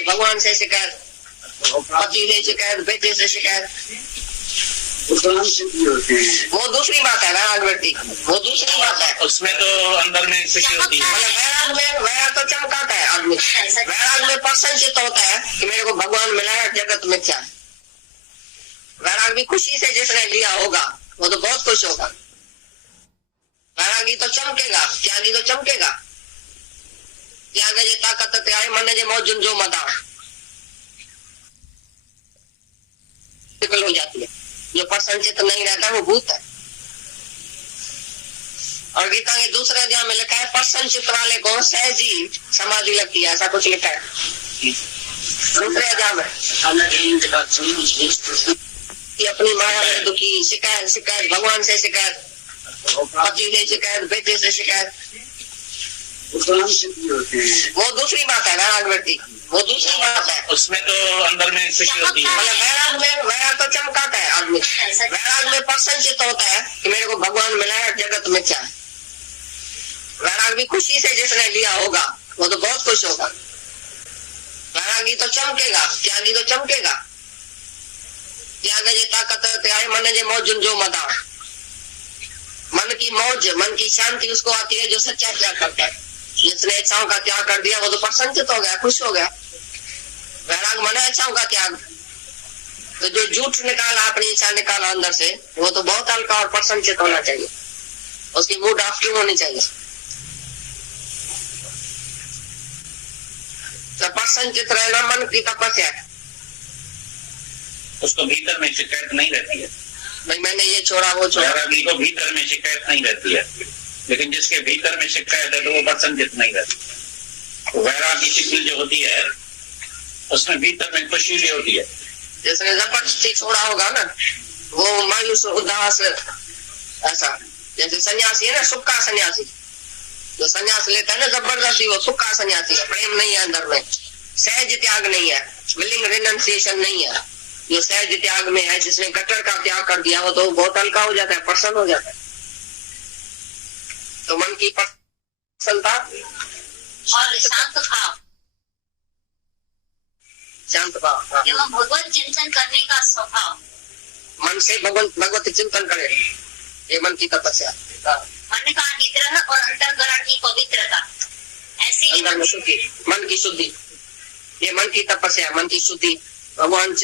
शिकायत, भगवान से शिकायत, पति से शिकायत, बेटे से शिकायत, वो दूसरी बात है। वैराग व्यक्ति वो दूसरी बात है। उसमें तो अंदर में खुशी होती है। वैराग तो चमकाता है आदमी। वैराग में प्रसन्नचित होता है कि मेरे को भगवान मिला है, जगत मिथ्या है। वैराग भी खुशी से जिसने लिया होगा वो तो बहुत खुश होगा। वैरागी तो चमकेगा, त्यागी तो चमकेगा। त्याग जे ताकत त्याग मन जे मौजूद जो मदा हो जाती है। जो प्रसन्नचित नहीं रहता वो भूत है। और गीता के दूसरे अध्याय में लिखा है प्रसन्नचित वाले को सहजी समाधि लगती है, ऐसा कुछ लिखा है दूसरे अध्याय में। अपनी माया में दुखी, शिकायत शिकायत, भगवान से शिकायत, पति से शिकायत, बेटे से शिकायत, वो दूसरी बात है। वैराग व्यक्ति वो दूसरी बात है। उसमें तो अंदर में खुशी होती है। वैराग तो चमकाता है आदमी। वैराग में प्रसन्नचित होता है कि मेरे को भगवान मिला है, जगत मिथ्या है। वैराग भी खुशी से जिसने लिया होगा वो तो बहुत खुश होगा। वैरागी तो चमकेगा, त्यागी तो चमकेगा। त्याग जे ताकत त्याग मन जे मौजूद जो मदा, मन की मौज, मन की शांति उसको आती है जो सच्चा त्याग करता है। जिसने इच्छाओं का त्याग कर दिया वो तो प्रसन्नचित हो गया, खुश हो गया। वैराग मन है इच्छाओं का त्याग। तो जो झूठ निकाला, अपनी इच्छा निकाला अंदर से, वो तो बहुत हल्का और प्रसन्नचित होना चाहिए। उसकी मूड ऑफ होनी चाहिए। तो प्रसन्नचित रहना मन की तपस्या है। उसको भीतर में शिकायत नहीं रहती है। भाई मैंने ये छोड़ा वो छोड़ा। वैरागी को भीतर में शिकायत नहीं रहती है, लेकिन जिसके भीतर में शिकायत है तो वो प्रसन्नचित नहीं रहती। वैरागी शिकल जो होती है उसमें भीतर में खुशी भी होती है। जिसने जबरदस्ती छोड़ा होगा ना वो मायूस उदास, ऐसा जैसे सन्यासी है ना, सुक्का सन्यासी। जो सन्यास लेता है ना जबरदस्ती, वो सुक्का सन्यासी है। प्रेम नहीं है अंदर में, सहज त्याग नहीं है, विलिंग रिनंसिएशन नहीं है। जो सहज त्याग में है, जिसने कट्टर का त्याग कर दिया, वो तो बहुत हल्का हो जाता है, प्रसन्न हो जाता है। तो मन की प्रसन्नता और शांत भाव, शांत भाव एवं भगवत चिंतन करने का स्वभाव, मन से भगवत चिंतन करे, ये मन की तपस्या। मन का निग्रह और अंतर्ग्रहण की पवित्रता, ऐसे ही अंदर में शुद्धि, मन की शुद्धि, ये मन की तपस्या, मन की शुद्धि। भगवान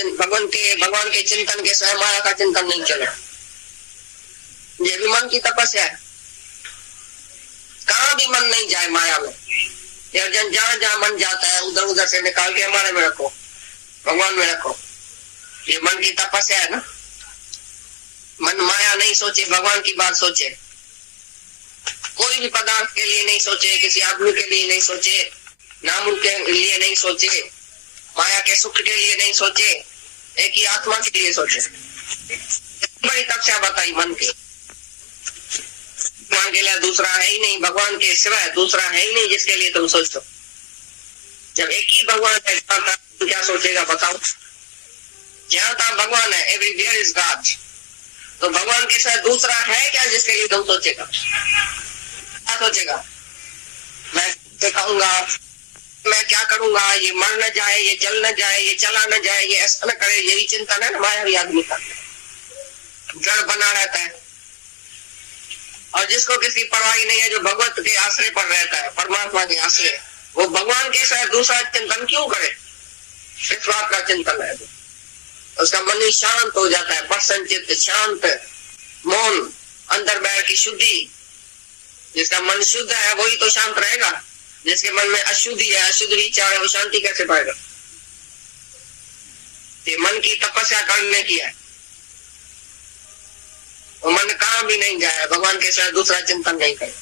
के चिंतन के स्वयं माया का चिंतन नहीं चले, ये भी मन की तपस्या है। कहाँ भी मन नहीं जाए माया में। अर्जुन जहाँ जहाँ मन जाता है उधर उधर से निकाल के हमारे में रखो, भगवान में रखो। ये मन की तपस्या है ना। मन माया नहीं सोचे, भगवान की बात सोचे। कोई भी पदार्थ के लिए नहीं सोचे, किसी आदमी के लिए नहीं सोचे, नाम के लिए नहीं सोचे, माया के सुख के लिए नहीं सोचे, एक ही आत्मा के लिए सोचे। बड़ी तपस्या बताई मन की। भगवान के लिए दूसरा है ही नहीं, भगवान के सिवाय दूसरा है ही नहीं जिसके लिए तुम सोचो। जब एक ही भगवान है, तुम क्या सोचेगा बताओ। जहां तक भगवान है, एवरीवेयर इज गॉड, तो भगवान के साथ दूसरा है क्या जिसके लिए तुम सोचेगा। क्या सोचेगा, मैं खाऊंगा, मैं क्या करूंगा, ये मर न जाए, ये जल न जाए, ये चला न जाए, ये ऐसा न करे, यही चिंतन है ना मायावी आदमी का। जड़ बना रहता है। और जिसको किसी परवाह नहीं है, जो भगवत के आश्रय पर रहता है, परमात्मा के आश्रय, वो भगवान के साथ दूसरा चिंतन क्यों करे। इस बात का चिंतन है, उसका मन ही शांत हो जाता है, प्रसन्नचित्त, शांत, मौन, अंदर बैठ की शुद्धि। जिसका मन शुद्ध है वही तो शांत रहेगा। जिसके मन में अशुद्धि है, अशुद्ध विचार है, वो शांति कैसे पाएगा। ये मन की तपस्या करने की है। वो मन कहाँ भी नहीं जाए, भगवान के साथ दूसरा चिंतन नहीं करे।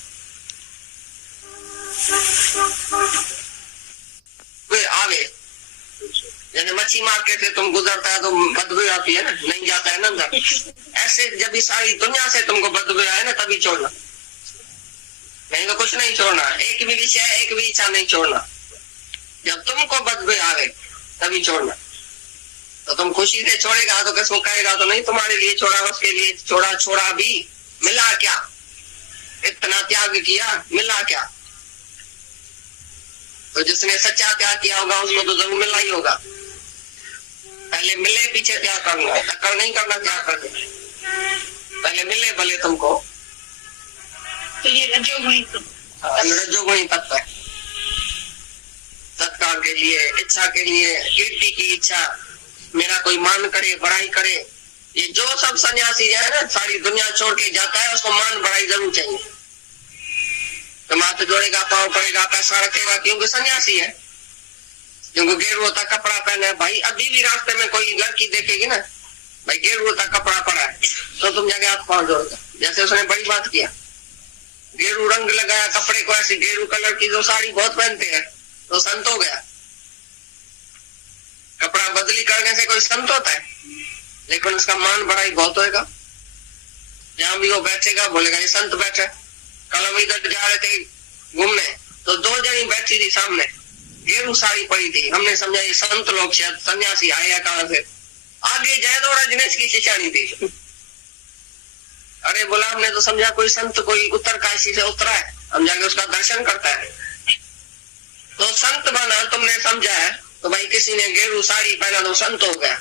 फिर आगे जैसे मच्छी मार्केट से तुम गुजरता है तो बदबू आती है ना, नहीं जाता है ना अंदर। ऐसे जब भी सारी दुनिया से तुमको बदबू आए ना तभी छोड़ना, नहीं तो कुछ नहीं छोड़ना। एक भी विषय, एक भी इच्छा नहीं छोड़ना। जब तुमको बदबू आवे तभी छोड़ना। तो तुम खुशी से छोड़ेगा तो किसको कहेगा तो नहीं तुम्हारे लिए छोड़ा, उसके लिए छोड़ा। छोड़ा भी मिला क्या, इतना त्याग किया, मिला क्या। तो जिसने सच्चा त्याग किया होगा उसको तो जरूर मिलना ही होगा। पहले मिले पीछे त्याग करना, टक्कर नहीं करना त्याग करना, पहले मिले भले तुमको। तो ये रजोगुणी रजोगुणी तत्व है। सत्कार के लिए, इच्छा के लिए, कीर्ति की इच्छा, मेरा कोई मान करे, बड़ाई करे, ये जो सब सन्यासी है ना सारी दुनिया छोड़ के जाता है उसको मान बड़ाई जरूर चाहिए। तो माथ जोड़ेगा, पाँव पड़ेगा, पैसा रखेगा, क्योंकि सन्यासी है, क्योंकि गेरुआ कपड़ा पहना है। भाई अभी भी रास्ते में कोई लड़की देखेगी ना, भाई गेरुआ कपड़ा पड़ा है तो तुम जाके हाथ पाँव जोड़ोगे। जैसे उसने बड़ी बात किया, गेरू रंग लगाया कपड़े को, ऐसी गेरू कलर की जो साड़ी बहुत पहनते हैं तो संत हो गया। कपड़ा बदली करने से कोई संत होता है? लेकिन उसका मान बड़ाई बहुत होगा। जहां भी वो बैठेगा बोलेगा ये संत बैठा। कल हम इधर जा रहे थे घूमने तो 2 जनी बैठी थी सामने, गेरू साड़ी पड़ी थी। हमने समझा ये संत लोग शायद सन्यासी आया कहां से। आगे जयदोरा दिनेश की शिष्यानी थी। अरे बोला हमने तो समझा कोई संत कोई उत्तरकाशी से उतरा है, हम जाके उसका दर्शन करता है। तो संत बना तुमने समझा है तो भाई किसी ने गेरू साड़ी पहना तो संत हो गया।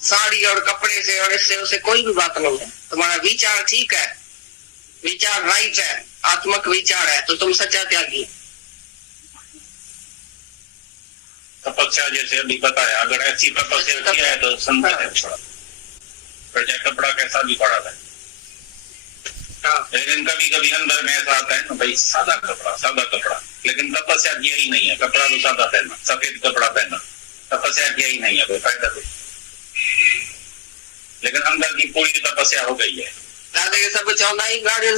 साड़ी और कपड़े से और इससे उसे कोई भी बात नहीं है। तुम्हारा विचार ठीक है, विचार राइट है, आत्मक विचार है तो तुम सच्चा त्यागी। तपस्या जैसे अभी बताया, अगर ऐसी तपस्या किया है तो संत है। फिर चाहे कपड़ा कैसा भी पड़ा है। लेकिन कभी कभी अंदर में ऐसा आता है ना भाई सादा कपड़ा, लेकिन तपस्या किया ही नहीं है। कपड़ा तो सादा पहनना, सफेद कपड़ा पहनना, तपस्या किया ही नहीं है, कोई फायदा नहीं। लेकिन अंदर की पूरी तपस्या हो गई है। दादा के सब चौंदा ही गाड़ियों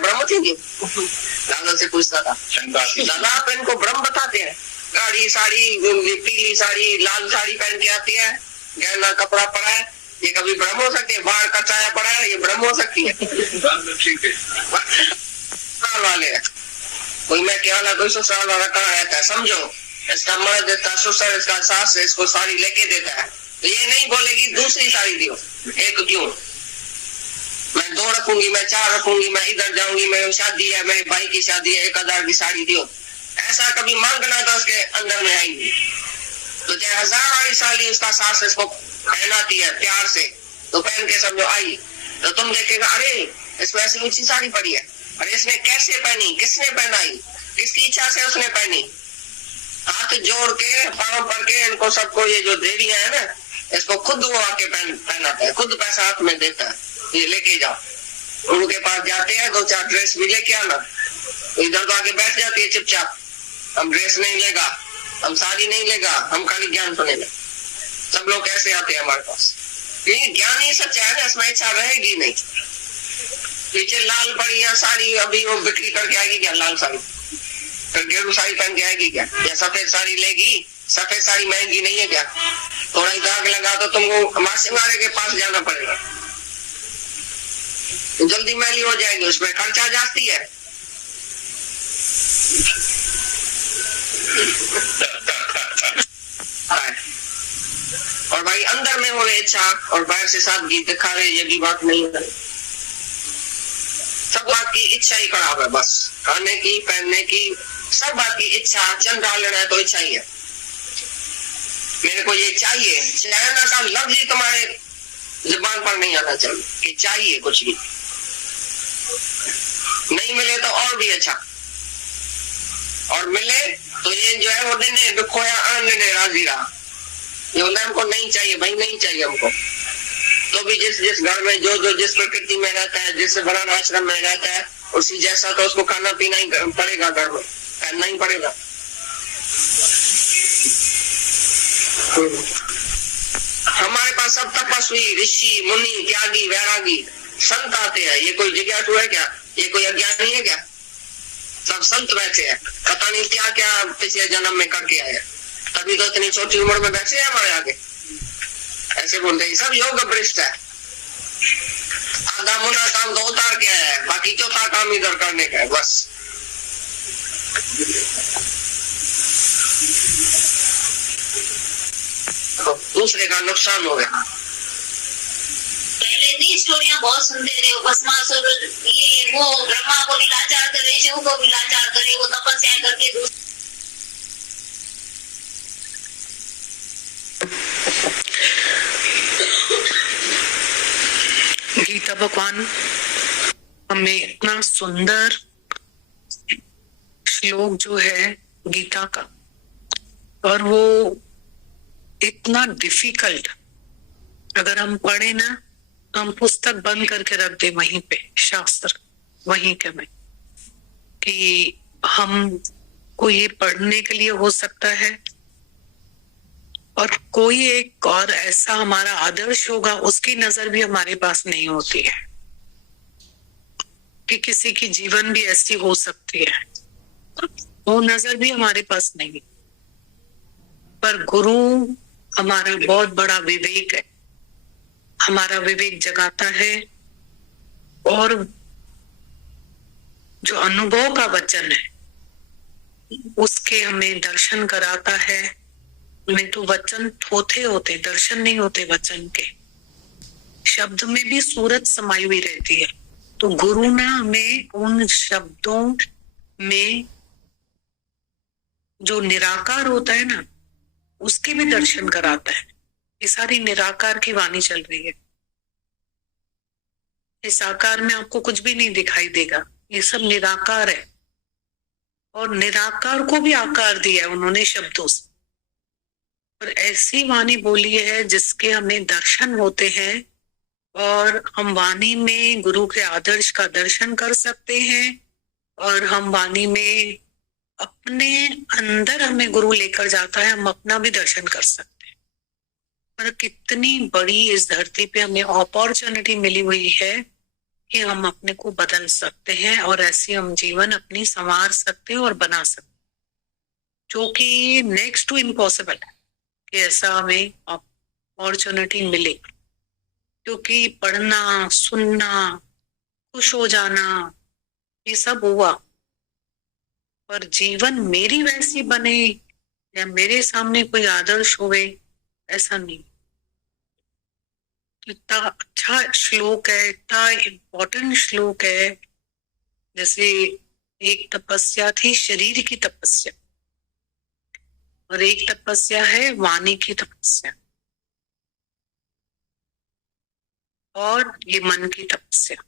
ब्रह्म थी। दादा से पूछता था, शंका दादा आप इनको ब्रह्म बताते हैं? गाड़ी साड़ी, पीली साड़ी, लाल साड़ी पहन के आती है, गहना कपड़ा पड़ा है, ये कभी ब्रह्म हो सकती है? बाहर कचाया पड़ा है, ये ब्रह्म हो सकती है? ठीक है। ससुराल वाले है, कोई मैं क्या वाला, कोई ससुराल वाला कहाँ रहता है? समझो, इसका मर्द, इसका ससुर, इसका सास इसको साड़ी लेके देता है तो ये नहीं बोलेगी दूसरी साड़ी दियो, एक क्यों? मैं 2 रखूंगी, मैं 4 रखूंगी, मैं इधर जाऊंगी, मेरी शादी है, मेरे भाई की शादी है, 1000 की साड़ी दियो। ऐसा कभी मांगना तो उसके अंदर में आएगी। तो चाहे 1000 साली उसका सास इसको पहनाती है प्यार से तो पहन के समझो आई, तो तुम देखेगा अरे इसको ऐसी ऊंची साड़ी पड़ी है, अरे इसने कैसे पहनी, किसने पहनाई, किसकी इच्छा से उसने पहनी। हाथ जोड़ के पाँव पड़ के इनको सबको, ये जो देवियां है ना, इसको खुद वो आके पहनाता है, खुद पैसा हाथ में देता है, ये लेके जाओ। गुरु के पास जाते हैं, 2-4 ड्रेस भी लेके आना, तो इधर तो आके बैठ जाती है चुपचाप, हम ड्रेस नहीं लेगा, हम साड़ी नहीं लेगा, हम खाली ज्ञान सुनेगा। सब लोग कैसे आते हैं हमारे पास? क्योंकि ज्ञान ही सच्चा है ना, इसमें इच्छा रहेगी नहीं। पीछे लाल पड़ी है साड़ी, अभी वो बिक्री करके आएगी क्या लाल साड़ी? फिर गेरू साड़ी पहन के आएगी क्या? या सफेद साड़ी लेगी? सफेद साड़ी महंगी नहीं है क्या? थोड़ा ही दाग लगा तो तुमको मासिंगारे के पास जाना पड़ेगा, जल्दी मैली हो जाएगी, उसमें खर्चा जाती है। और भाई अंदर में हो इच्छा और बाहर से सादगी दिखा रहे, ये भी बात नहीं है। सब बात की इच्छा ही खराब है, बस खाने की, पहनने की, सब बात की इच्छा। चंदा लेना है तो इच्छा ही है, मेरे को ये चाहिए। चाहना का लफ्ज ही तुम्हारे जुबान पर नहीं आना चाहिए कि चाहिए कुछ भी। नहीं मिले तो और भी अच्छा, और मिले तो ये जो है वो देने दुखोया आन लेने राजी रहा। ये बोलता है हमको नहीं चाहिए भाई, नहीं चाहिए हमको, तो भी जिस जिस घर में जो जिस प्रकृति में रहता है, जिस वर्ण आश्रम में रहता है, उसी जैसा तो उसको खाना पीना ही पड़ेगा, घर में पहनना ही पड़ेगा। हमारे पास सब तपस्वी, ऋषि, मुनि, त्यागी, वैरागी, संत आते हैं। ये कोई जिज्ञासु है क्या? ये कोई अज्ञानी है क्या? सब संत बैठे हैं, पता नहीं क्या क्या पिछले जन्म में करके आए, तभी तो इतनी छोटी उम्र में बैठे हैं हमारे आगे। ऐसे बोलते हैं सब योग भ्रष्ट है, आधा मुना काम तो उतार के आया है, बाकी चौथा काम इधर करने का है बस। तो दूसरे का नुकसान हो गया। पहले नीच स्टोरियां बहुत सुनते रहे हो, भस्मासुर ये वो ब्रह्मा को भी लाचार करे, शिव को भी लाचार करे, वो तपस्या करके गीता भगवान हमें इतना सुंदर श्लोक जो है गीता का, और वो इतना डिफिकल्ट, अगर हम पढ़े ना तो हम पुस्तक बंद करके रख दे वहीं पे, शास्त्र वहीं के में, कि हम को ये पढ़ने के लिए हो सकता है, और कोई एक और ऐसा हमारा आदर्श होगा उसकी नजर भी हमारे पास नहीं होती है, कि किसी की जीवन भी ऐसी हो सकती है, वो नजर भी हमारे पास नहीं। पर गुरु हमारा बहुत बड़ा विवेक है, हमारा विवेक जगाता है, और जो अनुभव का वचन है उसके हमें दर्शन कराता है। नहीं तो वचन थोथे होते, दर्शन नहीं होते वचन के। शब्द में भी सूरत समाई हुई रहती है, तो गुरु ना हमें उन शब्दों में जो निराकार होता है ना, उसके भी दर्शन कराता है। ये सारी निराकार की वाणी चल रही है, इस आकार में आपको कुछ भी नहीं दिखाई देगा, ये सब निराकार है, और निराकार को भी आकार दिया है उन्होंने शब्दों से, और ऐसी वाणी बोली है जिसके हमें दर्शन होते हैं, और हम वाणी में गुरु के आदर्श का दर्शन कर सकते हैं, और हम वाणी में अपने अंदर हमें गुरु लेकर जाता है, हम अपना भी दर्शन कर सकते हैं। और कितनी बड़ी इस धरती पे हमें अपॉर्चुनिटी मिली हुई है कि हम अपने को बदल सकते हैं, और ऐसी हम जीवन अपनी संवार सकते हैं और बना सकते हैं, जो कि नेक्स्ट टू इम्पॉसिबल है कि ऐसा हमें अपॉर्चुनिटी मिले। क्योंकि पढ़ना, सुनना, खुश हो जाना, ये सब हुआ, पर जीवन मेरी वैसी बने या मेरे सामने कोई आदर्श होवे, ऐसा नहीं। इतना अच्छा श्लोक है, इतना इम्पोर्टेंट श्लोक है। जैसे एक तपस्या थी शरीर की तपस्या, और एक तपस्या है वाणी की तपस्या, और ये मन की तपस्या।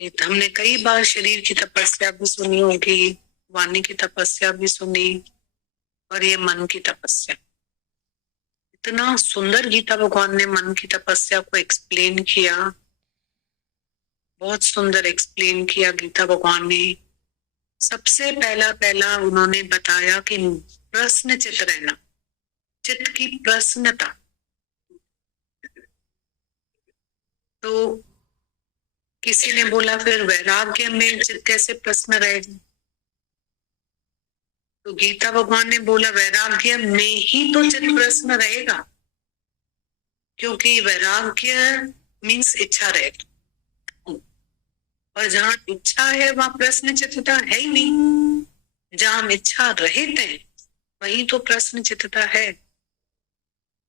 ये हमने कई बार शरीर की तपस्या भी सुनी होगी, वाणी की तपस्या भी सुनी, और ये मन की तपस्या। इतना सुंदर गीता भगवान ने मन की तपस्या को एक्सप्लेन किया, बहुत सुंदर एक्सप्लेन किया गीता भगवान ने। सबसे पहला उन्होंने बताया कि प्रश्न चित्त रहना, चित्त की प्रसन्नता। तो किसी ने बोला फिर वैराग्य में चित्त कैसे प्रश्न रहेगा? तो गीता भगवान ने बोला वैराग्य में ही तो चित्त प्रश्न रहेगा, क्योंकि वैराग्य मीन्स इच्छा रहेगी, और जहां इच्छा है वहां प्रश्न चित्तता है ही नहीं। जहां हम इच्छा रहित हैं वही तो प्रश्न चित्तता है।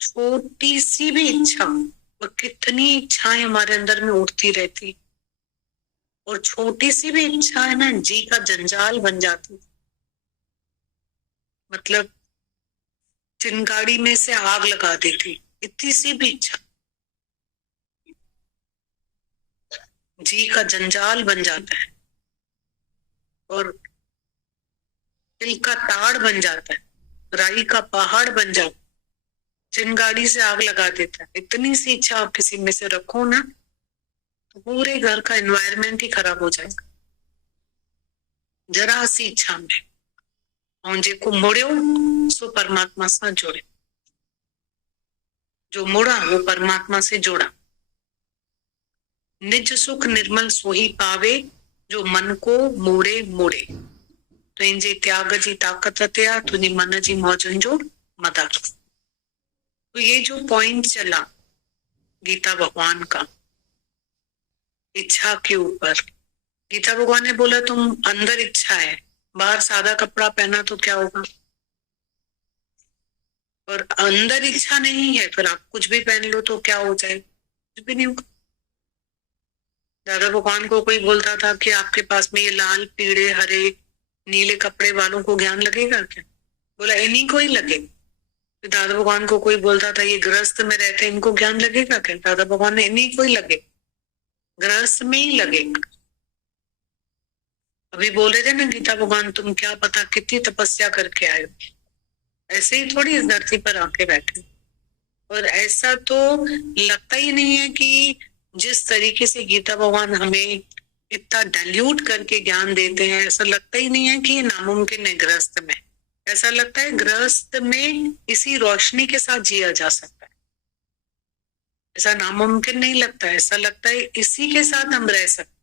छोटी सी भी इच्छा, और कितनी इच्छाएं हमारे अंदर में उठती रहती, और छोटी सी भी इच्छा है ना, जी का जंजाल बन जाती। मतलब चिंगारी में से आग लगा देती, इतनी सी भी इच्छा जी का जंजाल बन जाता है, और दिल का ताड़ बन जाता है, राई का पहाड़ बन जाता है, चिंगारी से आग लगा देता है। इतनी सी इच्छा आप किसी में से रखो ना, तो पूरे घर का एनवायरनमेंट ही खराब हो जाएगा। जरा सी इच्छा में औंजे को मुड़ो सो परमात्मा से जोड़े, जो मुड़ा वो परमात्मा से जोड़ा। निज सुख निर्मल सोही पावे, जो मन को मोड़े मोड़े। तो इंजे त्याग जी ताकत त्या, तुझी मन जी मौजन जो मदा। तो ये जो पॉइंट चला गीता भगवान का इच्छा के ऊपर, गीता भगवान ने बोला तुम अंदर इच्छा है, बाहर सादा कपड़ा पहना तो क्या होगा, और अंदर इच्छा नहीं है फिर आप कुछ भी पहन लो तो क्या हो जाए, कुछ भी नहीं होगा। दादा भगवान को कोई बोलता था कि आपके पास में ये लाल पीले हरे नीले कपड़े वालों को ज्ञान लगेगा क्या? बोला इन्हीं को ही लगेगा। फिर दादा भगवान को कोई बोलता था ये गृहस्थ में रहते हैं, इनको ज्ञान लगेगा क्या? दादा भगवान ने इन्हीं को ही लगेगा, गृहस्थ में ही लगेगा। अभी बोल रहे थे ना गीता भगवान, तुम क्या पता कितनी तपस्या करके आए हो, ऐसे ही थोड़ी इस धरती पर आके बैठे। और ऐसा तो लगता ही नहीं है कि जिस तरीके से गीता भगवान हमें इतना डाइल्यूट करके ज्ञान देते हैं, ऐसा लगता ही नहीं है कि ये नामुमकिन है गृहस्थ में। ऐसा लगता है गृहस्थ में इसी रोशनी के साथ जिया जा सकता है, ऐसा नामुमकिन नहीं लगता है। ऐसा लगता है इसी के साथ हम रह सकते,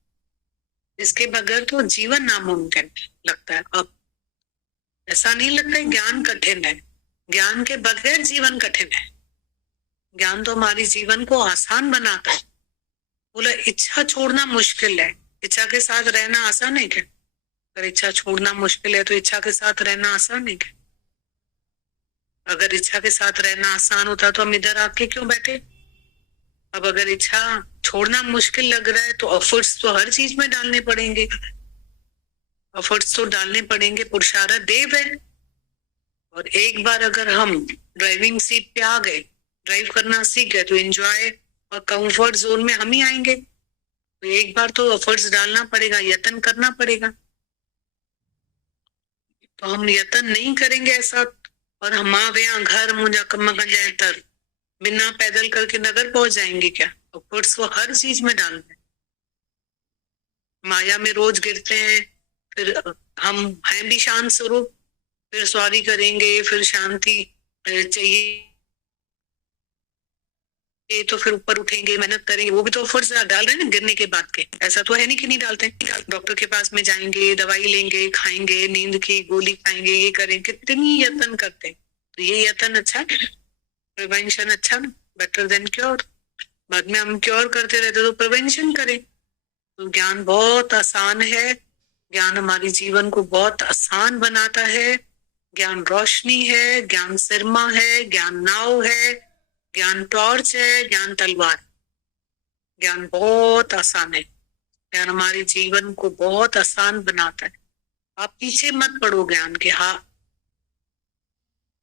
इसके बगैर तो जीवन नामुमकिन लगता है। अब ऐसा नहीं लगता है ज्ञान कठिन है, ज्ञान के बगैर जीवन कठिन है। ज्ञान तो हमारी जीवन को आसान बनाता है। बोला इच्छा छोड़ना मुश्किल है, इच्छा के साथ रहना आसान है क्या? अगर इच्छा छोड़ना मुश्किल है तो इच्छा के साथ रहना आसान है क्या? अगर इच्छा के साथ रहना आसान होता तो हम इधर आके क्यों बैठे? अब अगर इच्छा छोड़ना मुश्किल लग रहा है तो एफर्ट्स तो हर चीज में डालने पड़ेंगे, एफर्ट्स तो डालने पड़ेंगे। पुरुषार्थ देव है। और एक बार अगर हम ड्राइविंग सीट पे आ गए, ड्राइव करना सीख गए, तो एंजॉय और कंफर्ट जोन में हम ही आएंगे। तो एक बार तो एफर्ट्स डालना पड़ेगा, यत्न करना पड़ेगा। तो हम यत्न नहीं करेंगे ऐसा, और हम यहाँ घर मुझा कम जाए तर बिना पैदल करके नगर पहुंच जाएंगे क्या? एफर्ट्स वो हर चीज में डालना है। माया में रोज गिरते हैं, फिर हम हैं भी शांत स्वरूप, फिर सॉरी करेंगे, फिर शांति चाहिए तो फिर ऊपर उठेंगे, मेहनत करेंगे, वो भी तो एफर्ट्स डाल रहे हैं ना गिरने के बाद के। ऐसा तो है नहीं कि नहीं डालते हैं। डॉक्टर के पास में जाएंगे, दवाई लेंगे, खाएंगे, नींद की गोली खाएंगे, ये करेंगे, कितनी यत्न करते हैं। तो ये यत्न अच्छा है, प्रिवेंशन अच्छा ना, बेटर देन क्योर। बाद में हम क्योर करते रहते तो प्रिवेंशन करें। तो ज्ञान बहुत आसान है, ज्ञान हमारे जीवन को बहुत आसान बनाता है। ज्ञान रोशनी है, ज्ञान सिरमा है, ज्ञान नाव है, ज्ञान टॉर्च है, ज्ञान तलवार। ज्ञान बहुत आसान है, ज्ञान हमारे जीवन को बहुत आसान बनाता है। आप पीछे मत पड़ो ज्ञान के, हाँ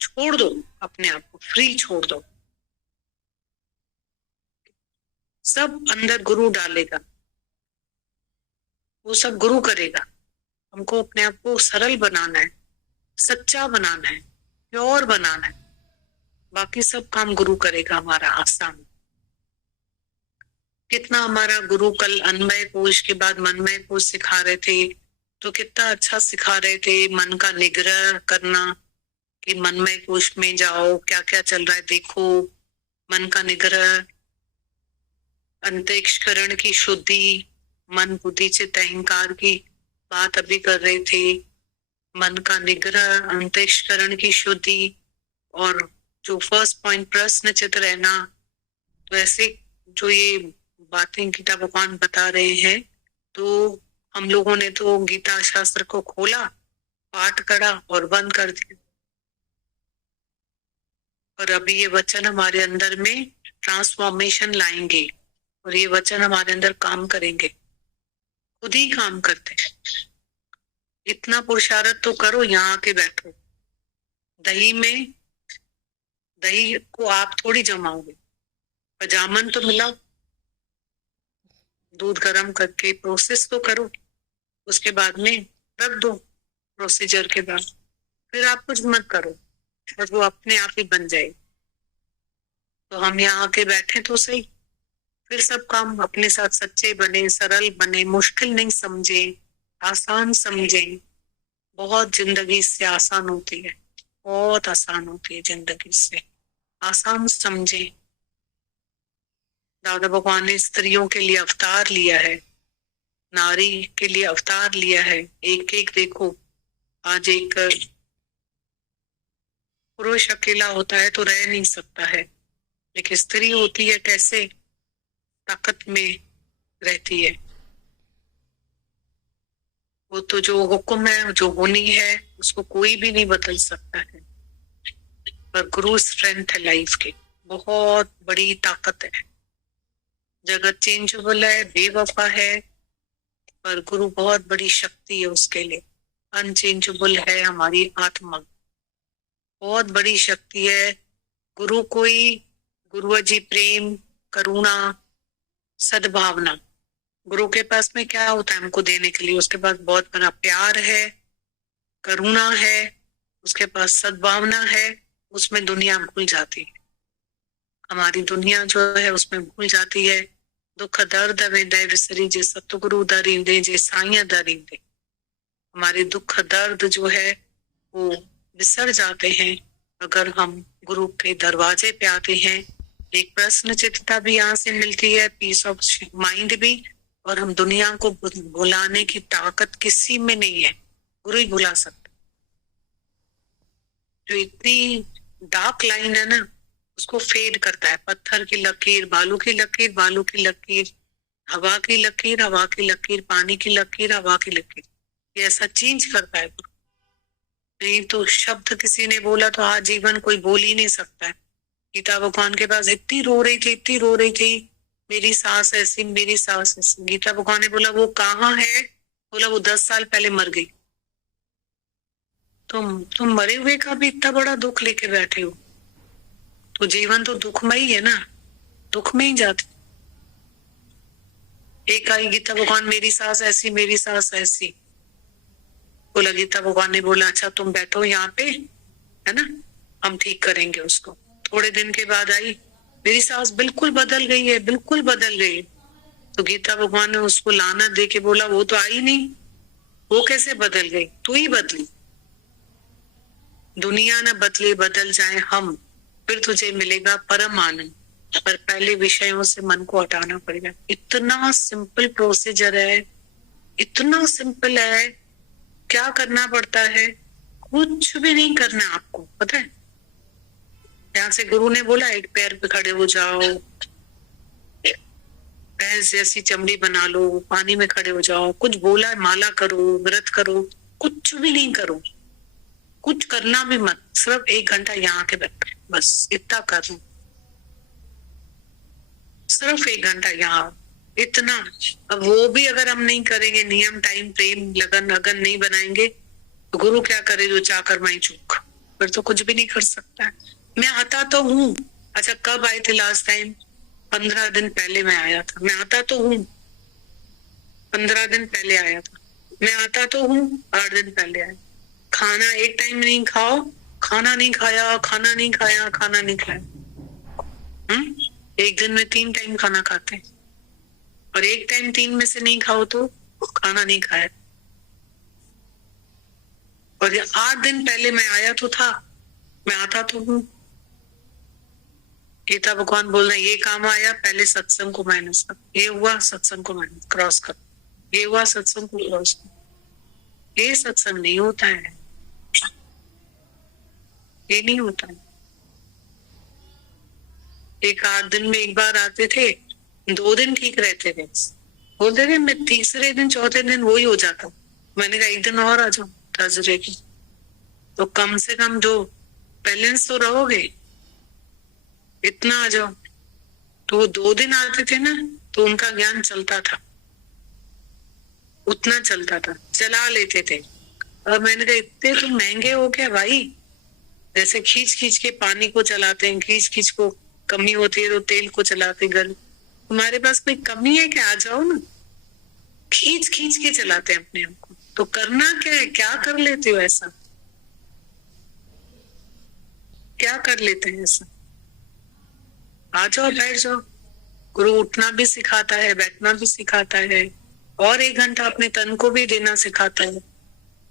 छोड़ दो, अपने आप को फ्री छोड़ दो। सब अंदर गुरु डालेगा, वो सब गुरु करेगा। हमको अपने आप को सरल बनाना है, सच्चा बनाना है, प्योर बनाना है। बाकी सब काम गुरु करेगा हमारा आसान। कितना हमारा गुरु कल अन्मय कोश के बाद मनमय कोश सिखा रहे थे, तो कितना अच्छा सिखा रहे थे मन का निग्रह करना, कि मनमय कोश में जाओ, क्या क्या चल रहा है देखो, मन का निग्रह, अंतरिक्षकरण की शुद्धि, मन बुद्धि चित्त अहंकार की बात अभी कर रहे थे। मन का निग्रह, अंतरिक्षकरण की शुद्धि, और जो फर्स्ट पॉइंट प्रश्न चित्त रहना। तो ऐसे जो ये बातें गीता भगवान बता रहे हैं, तो हम लोगों ने तो गीता शास्त्र को खोला, पाठ करा और बंद कर दिया। और अभी ये वचन हमारे अंदर में ट्रांसफॉर्मेशन लाएंगे, और ये वचन हमारे अंदर काम करेंगे, खुद ही काम करते हैं। इतना पुरुषार्थ तो करो, यहाँ आके बैठो। दही को आप थोड़ी जमाओगे, पर जामन तो मिलाओ, दूध गर्म करके प्रोसेस तो करो, उसके बाद में रख दो प्रोसीजर के बाद, फिर आप कुछ मत करो, बस वो अपने आप ही बन जाए। तो हम यहाँ आके बैठे तो सही, फिर सब काम अपने साथ सच्चे बने, सरल बने, मुश्किल नहीं समझे, आसान समझे। बहुत जिंदगी से आसान होती है, बहुत आसान होती है जिंदगी से, आसान समझे। दादा भगवान ने स्त्रियों के लिए अवतार लिया है, नारी के लिए अवतार लिया है। एक एक देखो, आज एक पुरुष अकेला होता है तो रह नहीं सकता है, लेकिन स्त्री होती है कैसे ताकत में रहती है। वो तो जो हुक्म है, जो होनी है, उसको कोई भी नहीं बदल सकता है। पर गुरु स्ट्रेंथ है लाइफ की, बहुत बड़ी ताकत है। जगत चेंजेबल है, बेवफा है, पर गुरु बहुत बड़ी शक्ति है उसके लिए। अनचेंजेबल है हमारी आत्मा, बहुत बड़ी शक्ति है। गुरु कोई, गुरु जी प्रेम, करुणा, सद्भावना। गुरु के पास में क्या होता है हमको देने के लिए? उसके पास बहुत बड़ा प्यार है, करुणा है, उसके पास सद्भावना है। उसमें दुनिया भूल जाती है, हमारी दुनिया जो है उसमें भूल जाती है। दुख दर्द वेंदे विसरी जे सतगुरु दरींदे जे साईं दरींदे। हमारे दुख दर्द जो है वो विसर जाते हैं अगर हम गुरु के दरवाजे पे आते हैं। एक प्रश्न चित्तता भी यहाँ से मिलती है, पीस ऑफ माइंड भी, और हम दुनिया को भुलाने की ताकत किसी में नहीं है, गुरु ही भुला सकता। जो इतनी डार्क लाइन है ना, उसको फेड करता है। पत्थर की लकीर, बालू की लकीर, बालू की लकीर, हवा की लकीर, हवा की लकीर, पानी की लकीर, हवा की लकीर, ये ऐसा चेंज करता है। नहीं तो शब्द किसी ने बोला तो आज जीवन कोई बोल ही नहीं सकता है। गीता भगवान के पास इतनी रो रही थी, इतनी रो रही थी, मेरी सास ऐसी, मेरी सास ऐसी। गीता भगवान ने बोला वो कहाँ है? बोला वो 10 साल पहले मर गई। तुम मरे हुए का भी इतना बड़ा दुख लेके बैठे हो, तो जीवन तो दुखमय है ना, दुख में ही जाते। एक आई गीता भगवान, मेरी सास ऐसी, मेरी सास ऐसी। बोला, गीता भगवान ने बोला अच्छा तुम बैठो यहाँ पे, है ना, हम ठीक करेंगे उसको। थोड़े दिन के बाद आई, मेरी सास बिल्कुल बदल गई है, बिल्कुल बदल गई। तो गीता भगवान ने उसको लानत दे के बोला वो तो आई नहीं, वो कैसे बदल गई? तू ही बदली। दुनिया न बदले, बदल जाए हम, फिर तुझे मिलेगा परम आनंद। पर पहले विषयों से मन को हटाना पड़ेगा। इतना सिंपल प्रोसीजर है, इतना सिंपल है। क्या करना पड़ता है? कुछ भी नहीं करना आपको, पता है। यहाँ से गुरु ने बोला एक पैर पे खड़े हो जाओ, भैंस जैसी चमड़ी बना लो, पानी में खड़े हो जाओ। कुछ बोला है, माला करो, व्रत करो, कुछ भी नहीं करो, कुछ करना भी मत, सिर्फ 1 घंटा यहाँ के बैठ, बस इतना करो, सिर्फ 1 घंटा यहाँ, इतना। अब वो भी अगर हम नहीं करेंगे, नियम, टाइम, प्रेम, लगन अगन नहीं बनाएंगे, तो गुरु क्या करे? जो चाकर माई चूक, फिर तो कुछ भी नहीं कर सकता है। मैं आता तो हूँ। अच्छा कब आए थे लास्ट टाइम? 15 दिन पहले मैं आया था। मैं आता तो हूँ, 15 दिन पहले आया था। मैं आता तो हूँ, 8 दिन पहले आया। खाना एक टाइम नहीं खाओ, खाना नहीं खाया, खाना नहीं खाया, खाना नहीं खाया। एक दिन में 3 टाइम खाना खाते हैं, और एक टाइम 3 में से नहीं खाओ तो खाना नहीं खाया। और 8 दिन पहले मैं आया तो था, मैं आता तो हूँ। गीता भगवान बोल रहे ये काम आया, पहले सत्संग को माइनस कर, ये हुआ सत्संग को माइनस क्रॉस कर, ये हुआ सत्संग को क्रॉस कर। ये सत्संग नहीं होता है, ये नहीं होता है। एक 8 दिन में एक बार आते थे, 2 दिन ठीक रहते थे, बोलते थे मैं तीसरे दिन चौथे दिन वही हो जाता। मैंने कहा 1 दिन और आ जाओ थर्सडे की, तो कम से कम जो बैलेंस तो रहोगे, इतना आ जाओ। तो वो 2 दिन आते थे ना, तो उनका ज्ञान चलता था, उतना चलता था, चला लेते थे। और मैंने कहा इतने तो महंगे हो गए भाई, जैसे खींच खींच के पानी को चलाते हैं, खींच खींच को कमी होती है तो तेल को चलाते गर्म। तुम्हारे पास कोई कमी है क्या? आ जाओ ना। खींच खींच के चलाते हैं अपने आप को, तो करना क्या है? क्या कर लेते हो ऐसा? क्या कर लेते हैं ऐसा? आ जाओ, बैठ जाओ। गुरु उठना भी सिखाता है, बैठना भी सिखाता है, और 1 घंटा अपने तन को भी देना सिखाता है।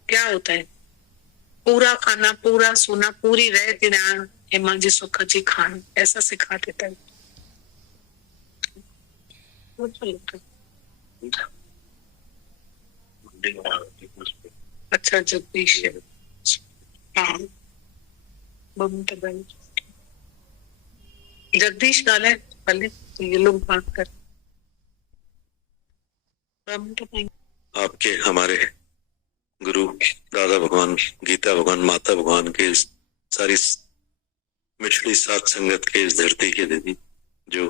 क्या होता है? पूरा खाना, पूरा सोना, पूरी रह गिना हेमा जी सुख जी खान, ऐसा सिखा देता है। अच्छा जगदीश, हाँ जगदीश डाला है पहले, तो ये लोग बात कर। आपके हमारे गुरु दादा भगवान, गीता भगवान, माता भगवान के सारी मिठड़ी सात संगत के इस धरती के दीदी, जो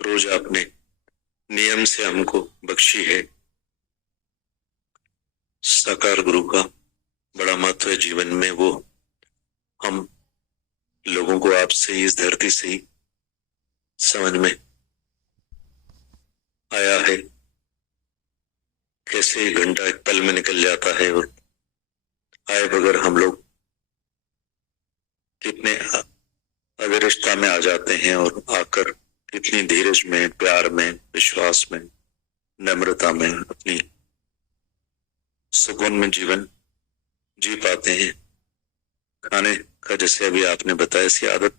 रोज आपने नियम से हमको बख्शी है। साकार गुरु का बड़ा महत्व है जीवन में, वो हम लोगों को आपसे इस धरती से ही समझ में आया है। कैसे एक घंटा एक पल में निकल जाता है और आए बगैर हम लोग कितने अविरजता में आ जाते हैं और आकर कितनी धीरज में, प्यार में, विश्वास में, नम्रता में अपनी सुकून में जीवन जी पाते हैं। खाने का जैसे अभी आपने बताया, ऐसी आदत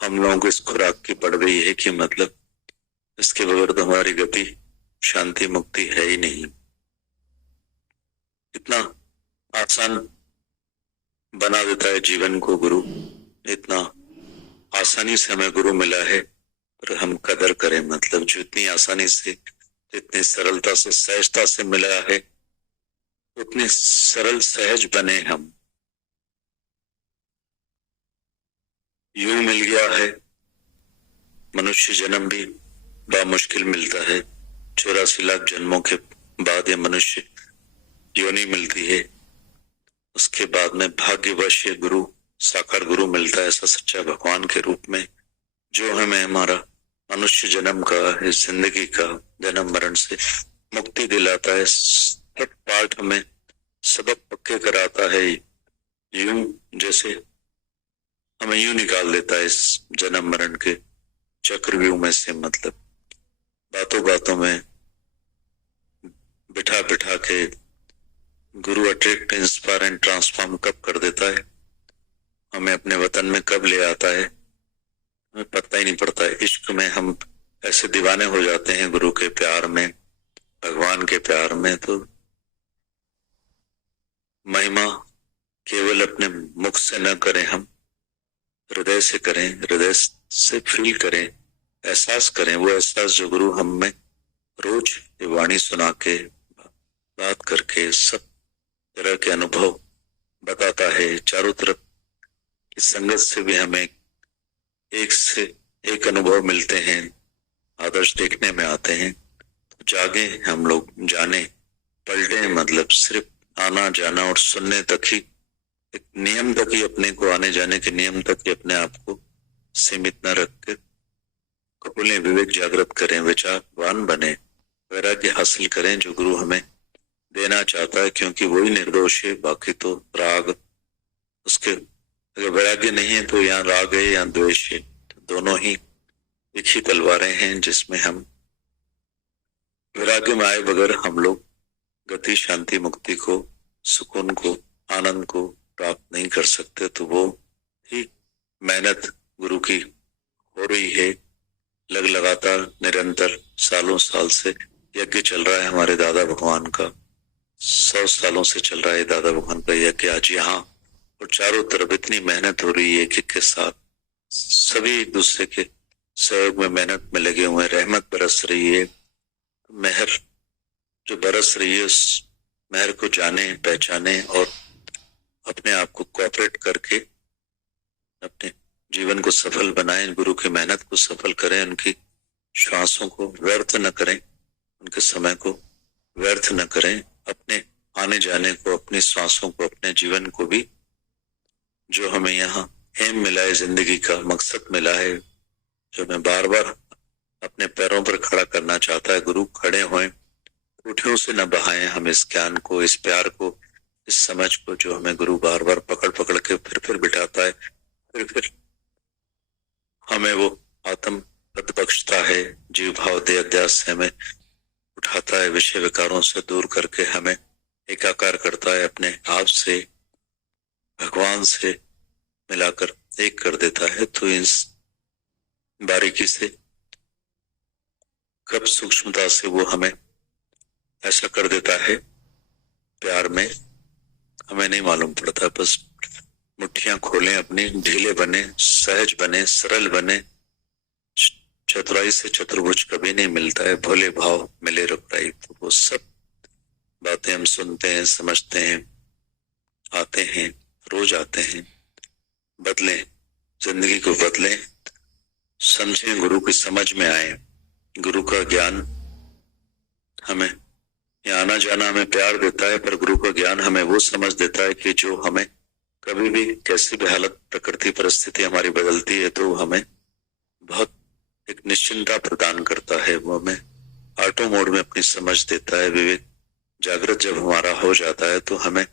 हम लोगों को इस खुराक की पड़ गई है कि मतलब इसके बगैर तो हमारी गति शांति मुक्ति है ही नहीं। इतना आसान बना देता है जीवन को गुरु, इतना आसानी से हमें गुरु मिला है, पर हम कदर करें। मतलब जो इतनी आसानी से, इतनी सरलता से, सहजता से मिला है, उतने सरल सहज बने हम। यूं मिल गया है, मनुष्य जन्म भी बड़ा मुश्किल मिलता है। 84 लाख जन्मों के बाद ये मनुष्य योनि मिलती है, उसके बाद में भाग्यवश ये गुरु, साकार गुरु मिलता है, ऐसा सच्चा भगवान के रूप में, जो हमें हमारा मनुष्य जन्म का, इस जिंदगी का जन्म मरण से मुक्ति दिलाता है। सब पाठ हमें सबक पक्के कराता है, यूं जैसे हमें यूं निकाल देता है इस जन्म मरण के चक्रव्यूह में से। मतलब बातों बातों में बिठा बिठा के गुरु अट्रैक्ट, इंस्पायर एंड ट्रांसफॉर्म कब कर देता है, हमें अपने वतन में कब ले आता है, हमें पता ही नहीं पड़ता है। इश्क में हम ऐसे दीवाने हो जाते हैं गुरु के प्यार में, भगवान के प्यार में। तो महिमा केवल अपने मुख से न करें, हम हृदय से करें, हृदय से फील करें, एहसास करें। वो एहसास जो गुरु हम में रोज ये वाणी सुना के, बात करके, सब तरह के अनुभव बताता है। चारों तरफ की संगत से भी हमें एक से एक अनुभव मिलते हैं, आदर्श देखने में आते हैं। तो जागे हम लोग, जाने पलटे, मतलब सिर्फ आना जाना और सुनने तक ही, एक नियम तक ही, अपने को आने जाने के नियम तक ही अपने आप को सीमित न रख कर खोलें, विवेक जागृत करें, विचारवान बने, वैराग्य हासिल करें जो गुरु हमें देना चाहता है, क्योंकि वही निर्दोष है। बाकी तो राग, उसके अगर वैराग्य नहीं है तो यहाँ राग है या द्वेष है, तो दोनों ही एक ही तलवारें हैं, जिसमें हम वैराग्य में आए बगैर हम लोग गति, शांति, मुक्ति को, सुकून को, आनंद को प्राप्त नहीं कर सकते। तो वो ही मेहनत गुरु की हो रही है, लगातार निरंतर सालों साल से यज्ञ चल रहा है हमारे दादा भगवान का। 100 सालों से चल रहा है दादा भगवान का यज्ञ आज यहाँ, और चारों तरफ इतनी मेहनत हो रही है कि के साथ सभी एक दूसरे के सहयोग में, मेहनत में लगे हुए हैं। रहमत बरस रही है, मेहर जो बरस रही है, उस मेहर को जाने, पहचाने और अपने आप को कोऑपरेट करके अपने जीवन को सफल बनाएं, गुरु की मेहनत को सफल करें, उनकी श्वासों को व्यर्थ न करें, उनके समय को व्यर्थ न करें, अपने आने जाने को, अपनी श्वासों को, अपने जीवन को भी, जो हमें यहाँ एम मिला है, जिंदगी का मकसद मिला है, जो हमें बार बार अपने पैरों पर खड़ा करना चाहता है। गुरु खड़े हों, उठियों से न बहाएं हम इस ज्ञान को, इस प्यार को, इस समझ को, जो हमें गुरु बार बार पकड़ पकड़ के फिर बिठाता है, फिर हमें वो आत्म पद बख्शता है, जीव भाव दे अध्यास से हमें उठाता है, विषय विकारों से दूर करके हमें एकाकार करता है, अपने आप से, भगवान से मिलाकर एक कर देता है। तो इस बारीकी से, कब सूक्ष्मता से वो हमें ऐसा कर देता है, प्यार में हमें नहीं मालूम पड़ता। बस मुट्ठियां खोलें अपनी, ढीले बने, सहज बने, सरल बने। चतुराई से चतुर्भुज कभी नहीं मिलता है, भोले भाव मिले रुपराई। तो वो सब बातें हम सुनते हैं, समझते हैं, आते हैं, रोज आते हैं। बदलें, जिंदगी को बदलें, समझें, गुरु की समझ में आए, गुरु का ज्ञान हमें यहाँ आना जाना हमें प्यार देता है, पर गुरु का ज्ञान हमें वो समझ देता है कि जो हमें कभी भी कैसी भी हालत प्रकृति परिस्थिति हमारी बदलती है तो हमें बहुत एक निश्चिंतता प्रदान करता है। वो हमें ऑटो मोड में अपनी समझ देता है। विवेक जागृत जब हमारा हो जाता है तो हमें